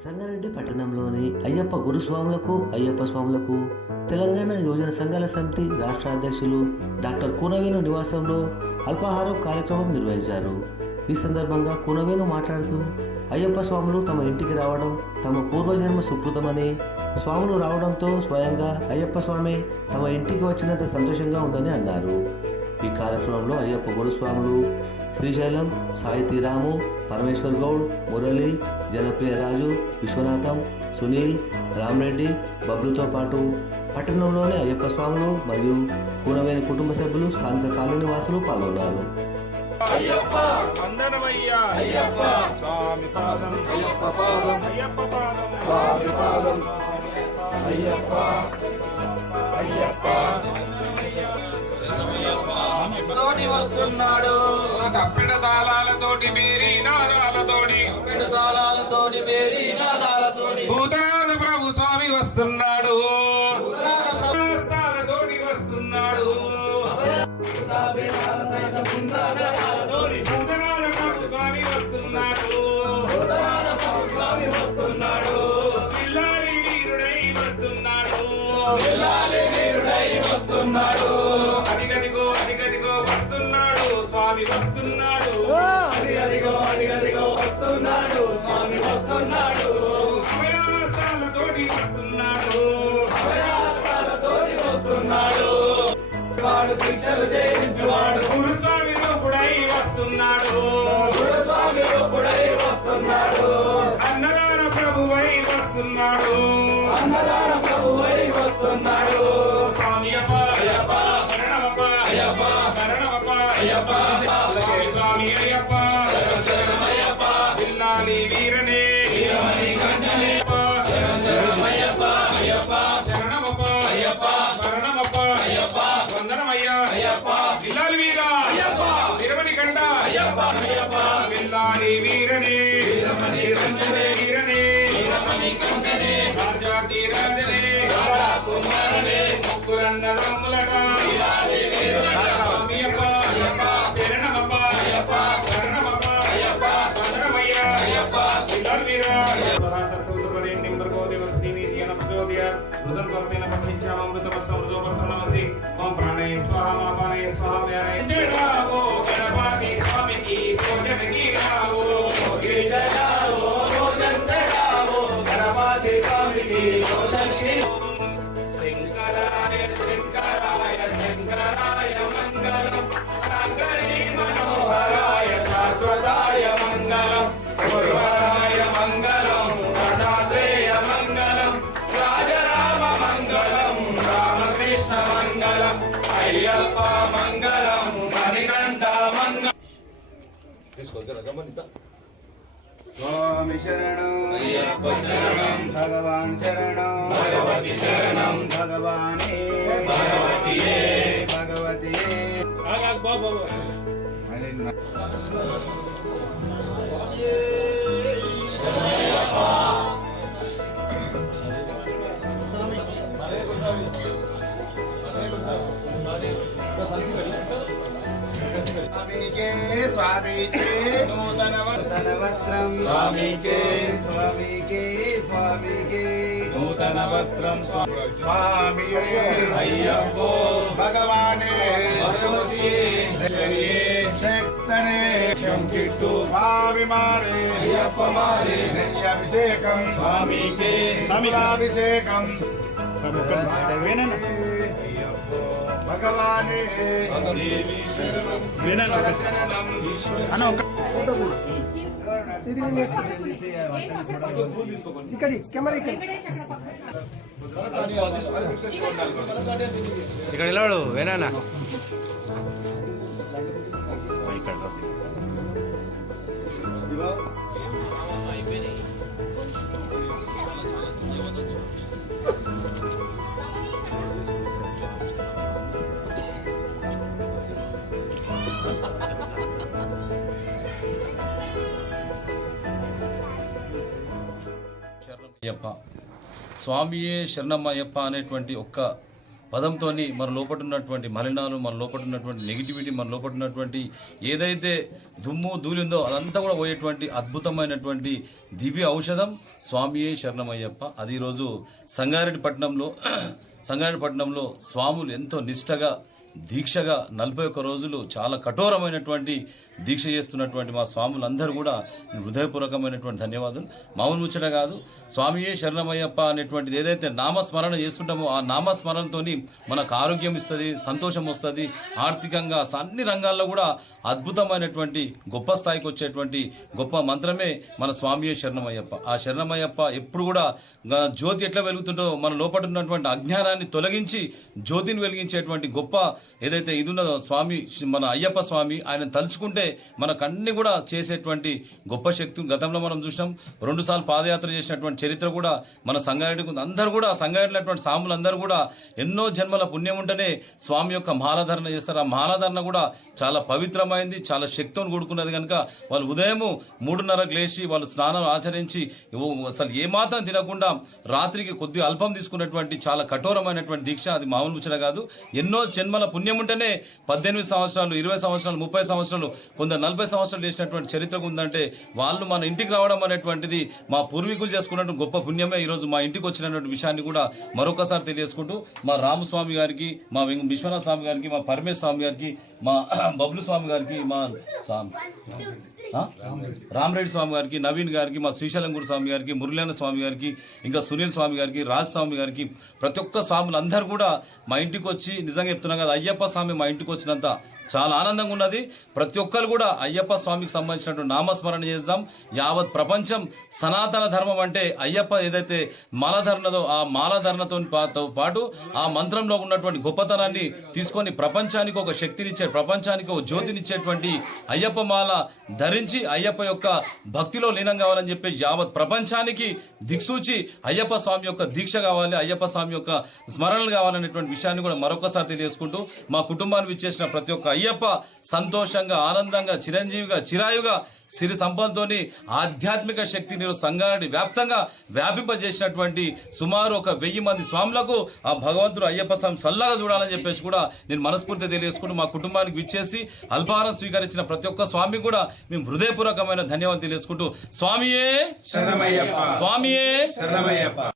సంగారెడ్డి పట్టణంలోని అయ్యప్ప గురుస్వాములకు అయ్యప్ప స్వాములకు తెలంగాణ యువజన సంఘాల సమితి రాష్ట్ర అధ్యక్షులు డాక్టర్ కూనవేణు నివాసంలో అల్పాహారం కార్యక్రమం నిర్వహించారు. ఈ సందర్భంగా కూనవేణు మాట్లాడుతూ అయ్యప్ప స్వాములు తమ ఇంటికి రావడం తమ పూర్వజన్మ సుకృతమని, స్వాములు రావడంతో స్వయంగా అయ్యప్ప స్వామి తమ ఇంటికి వచ్చినంత సంతోషంగా ఉందని అన్నారు. ఈ కార్యక్రమంలో అయ్యప్ప గురుస్వాములు శ్రీశైలం, సాయితీరాము, పరమేశ్వర్ గౌడ్, మురళి, జనప్రియ రాజు, విశ్వనాథం, సునీల్, రామరెడ్డి, బబ్లుతో పాటు పట్టణంలోని అయ్యప్ప స్వాములు మరియు కూనవేణి కుటుంబ సభ్యులు, స్థానిక కాలనీ వాసులు పాల్గొన్నారు. అయ్యప్ప వందనమయ్యా అయ్యప్ప స్వామి పాదం అయ్యప్ప పాదం అయ్యప్ప పాదం స్వామి పాదం అయ్యప్ప అయ్యప్ప తోటి వస్తున్నాడు తప్పిడ తాళాలతోటి మేరీ నాదాలతోటి భూతనాథ ప్రభు స్వామి వస్తున్నాడు. భూతనాథతోటి వస్తున్నాడు. అడిగదిగో అడిగదిగో వస్తున్నాడు స్వామి వస్తున్నాడు. అడిగదిగో అడిగదిగో వస్తున్నాడు స్వామి వస్తున్నాడు. అభయాసాలతోటి వస్తున్నాడు. అభయాసాలతోటి వస్తున్నాడు. వాడు దీక్షలు జయించువాడు గురుస్వామి రూపుడై వస్తున్నాడు. గురుస్వామి రూపుడై వస్తున్నాడు. అన్నదాన ప్రభువై వస్తున్నాడు. అన్నదాన ప్రభువై వస్తున్నాడు. స్వామి అప్ప అయ్యప్ప శరణమప్ప అయ్యప్ప శరణమప్ప అయ్యప్ప స్వామి అయ్యప్ప శరణమయ్యప్ప విల్లాలి వీరనే వీరమణి కంఠనే శరణమయ్యప్ప అయ్యప్ప శరణమప్ప అయ్యప్ప శరణమప్ప అయ్యప్ప వందనమయ్యా అయ్యప్ప విల్లాలి వీర అయ్యప్ప వీరమణి కంఠ అయ్యప్ప అయ్యప్ప విల్లాలి వీరనే వీరమణి కంఠనే వీరనే వీరమణి కంఠనే రాజాతి రాజనే కుమారనే ముక్కురన్నదమ్ములగా విల్లాలి వీరనే స్వామియప్ప అయ్యప్ప శరణమప్ప అయ్యప్ప శరణమప్ప అయ్యప్ప వందనమయ్యా అయ్యప్ప విల్లాలి వీర ఓం ప్రాణయ స్వాహ మాపానయ స్వాహ జయావో గణపతి స్వామికి భోజనకి రావో జయావో భోజన జయావో గణపతి స్వామికి భోజనకి శంకరాయ శంకరాయ శంకరాయ మంగళం శంకరీ మనోహరాయ శాశ్వతాయ మంగళం గురువరాయ మంగళం దత్తాత్రేయ మంగళం రాజరామ మంగళం రామకృష్ణ మంగళం అయ్యప్ప మంగళం మణికంఠ మంగళం. స్వామి శరణం అయ్యప్ప శరణం భగవాన్ శరణం భగవతి శరణం భగవానే భగవతియే భగవతియే స్వామికే స్వామికే నూతన నూతన వస్త్రం స్వామికే స్వామికే స్వామికే నూతన వస్త్రం స్వామి అయ్యప్పో భగవానే భగవతియే శరియే శక్తనే శంకిట్టు స్వామి మారే అయ్యప్ప మారే అభిషేకం స్వామికే సమీరాభిషేకం భగవానే దేవి శరణం శరణం ఇక్కడి కెమెరా ఇక్కడ నిలబడు వేనా ఇక్కడ అయ్యప్ప స్వామియే శరణమయ్యప్ప అనేటువంటి ఒక్క పదంతో మన లోపల ఉన్నటువంటి మలినాలు, మన లోపల ఉన్నటువంటి నెగిటివిటీ, మన లోపల ఉన్నటువంటి ఏదైతే దుమ్ము ధూళి ఉందో అదంతా కూడా పోయేటువంటి అద్భుతమైనటువంటి దివ్య ఔషధం స్వామియే శరణమయ్యప్ప. అది ఈరోజు సంగారెడ్డిపట్నంలో స్వాములు ఎంతో నిష్టగా దీక్షగా 41 రోజులు చాలా కఠోరమైనటువంటి దీక్ష చేస్తున్నటువంటి మా స్వాములందరూ కూడా హృదయపూర్వకమైనటువంటి ధన్యవాదాలు. మామూలు ముచ్చట కాదు, స్వామియే శరణమయ్యప్ప అనేటువంటిది ఏదైతే నామస్మరణ చేస్తుంటామో ఆ నామస్మరణతో మనకు ఆరోగ్యం ఇస్తుంది, సంతోషం వస్తుంది, ఆర్థికంగా అన్ని రంగాల్లో కూడా అద్భుతమైనటువంటి గొప్ప స్థాయికి వచ్చేటువంటి గొప్ప మంత్రమే మన స్వామియే శరణమయ్యప్ప. ఆ శరణమయ్యప్ప ఎప్పుడు కూడా జ్యోతి ఎట్లా వెలుగుతుంటో మన లోపల ఉన్నటువంటి అజ్ఞానాన్ని తొలగించి జ్యోతిని వెలిగించేటువంటి గొప్ప ఏదైతే ఇది ఉన్నదో స్వామి మన అయ్యప్ప స్వామి, ఆయన తలుచుకుంటే మనకన్నీ కూడా చేసేటువంటి గొప్ప శక్తి. గతంలో మనం చూసినాం 2 సార్లు పాదయాత్ర చేసినటువంటి చరిత్ర కూడా మన సంగారెడ్డికి ఉంది. అందరూ కూడా సంగారెడ్డినటువంటి సాములందరూ కూడా ఎన్నో జన్మల పుణ్యం ఉంటేనే స్వామి యొక్క మాలాధారణ చేస్తారు. ఆ మాలాధారణ కూడా చాలా పవిత్రమైంది, చాలా శక్తితో కూడుకున్నది. కనుక వాళ్ళు ఉదయము 3:30కు లేచి వాళ్ళు స్నానం ఆచరించి అసలు ఏమాత్రం తినకుండా రాత్రికి కొద్దిగా అల్పం తీసుకున్నటువంటి చాలా కఠోరమైనటువంటి దీక్ష. అది మామూలు ముచ్చట కాదు. ఎన్నో జన్మల పుణ్యం ఉంటేనే 18 సంవత్సరాలు, 20 సంవత్సరాలు, 30 సంవత్సరాలు, కొందరు 40 సంవత్సరాలు చేసినటువంటి చరిత్ర ఉందంటే వాళ్ళు మన ఇంటికి రావడం అనేటువంటిది మా పూర్వీకులు చేసుకున్నటువంటి గొప్ప పుణ్యమే. ఈరోజు మా ఇంటికి వచ్చినటువంటి విషయాన్ని కూడా మరొకసారి తెలియజేసుకుంటూ మా రామస్వామి గారికి, మా విశ్వనాథ స్వామి గారికి, మా పరమేశ్వర స్వామి గారికి, మా బబ్లు స్వామి గారికి, మా రామరెడ్డి స్వామి గారికి, నవీన్ గారికి, మా శ్రీశైలం గురు స్వామి గారికి, మురళీన స్వామి గారికి, ఇంకా సునీల్ స్వామి గారికి, రాజ్ స్వామి గారికి, ప్రతి ఒక్క స్వాములు అందరూ కూడా మా ఇంటికి వచ్చి నిజంగా చెప్తున్నా కదా, అయ్యప్ప స్వామి మా ఇంటికి వచ్చినంత చాలా ఆనందంగా ఉన్నది. ప్రతి ఒక్కరు కూడా అయ్యప్ప స్వామికి సంబంధించినటువంటి నామస్మరణ చేద్దాం. యావత్ ప్రపంచం సనాతన ధర్మం అంటే అయ్యప్ప ఏదైతే మాలధరణదో ఆ మాలధరణతో పాటు ఆ మంత్రంలో ఉన్నటువంటి గొప్పతనాన్ని తీసుకొని ప్రపంచానికి ఒక శక్తినిచ్చే, ప్రపంచానికి ఒక జ్యోతినిచ్చేటువంటి అయ్యప్ప మాల ధరించి అయ్యప్ప యొక్క భక్తిలో లీనం కావాలని చెప్పి యావత్ ప్రపంచానికి దిక్సూచి అయ్యప్ప స్వామి యొక్క దీక్ష కావాలి, అయ్యప్ప స్వామి యొక్క స్మరణలు కావాలనేటువంటి విషయాన్ని కూడా మరొకసారి తెలియజేసుకుంటూ మా కుటుంబాన్ని విచ్చేసిన ప్రతి ఒక్క అయ్యప్ప సంతోషంగా, ఆనందంగా, చిరంజీవిగా, చిరాయుగా, సిరి సంపదతోని ఆధ్యాత్మిక శక్తిని సంగారెడ్డి వ్యాప్తంగా వ్యాపింపజేసినటువంటి సుమారు 1000 మంది స్వాములకు ఆ భగవంతుడు అయ్యప్ప స్వామి చల్లగా చూడాలని చెప్పేసి కూడా నేను మనస్ఫూర్తిగా తెలియజేసుకుంటూ మా కుటుంబానికి విచ్చేసి అల్పాహారం స్వీకరించిన ప్రతి ఒక్క స్వామి కూడా మేము హృదయపూర్వకమైన ధన్యవాదాలు తెలియజేసుకుంటూ స్వామియే శరణమయ్యప్ప, స్వామియే శరణమయ్యప్ప.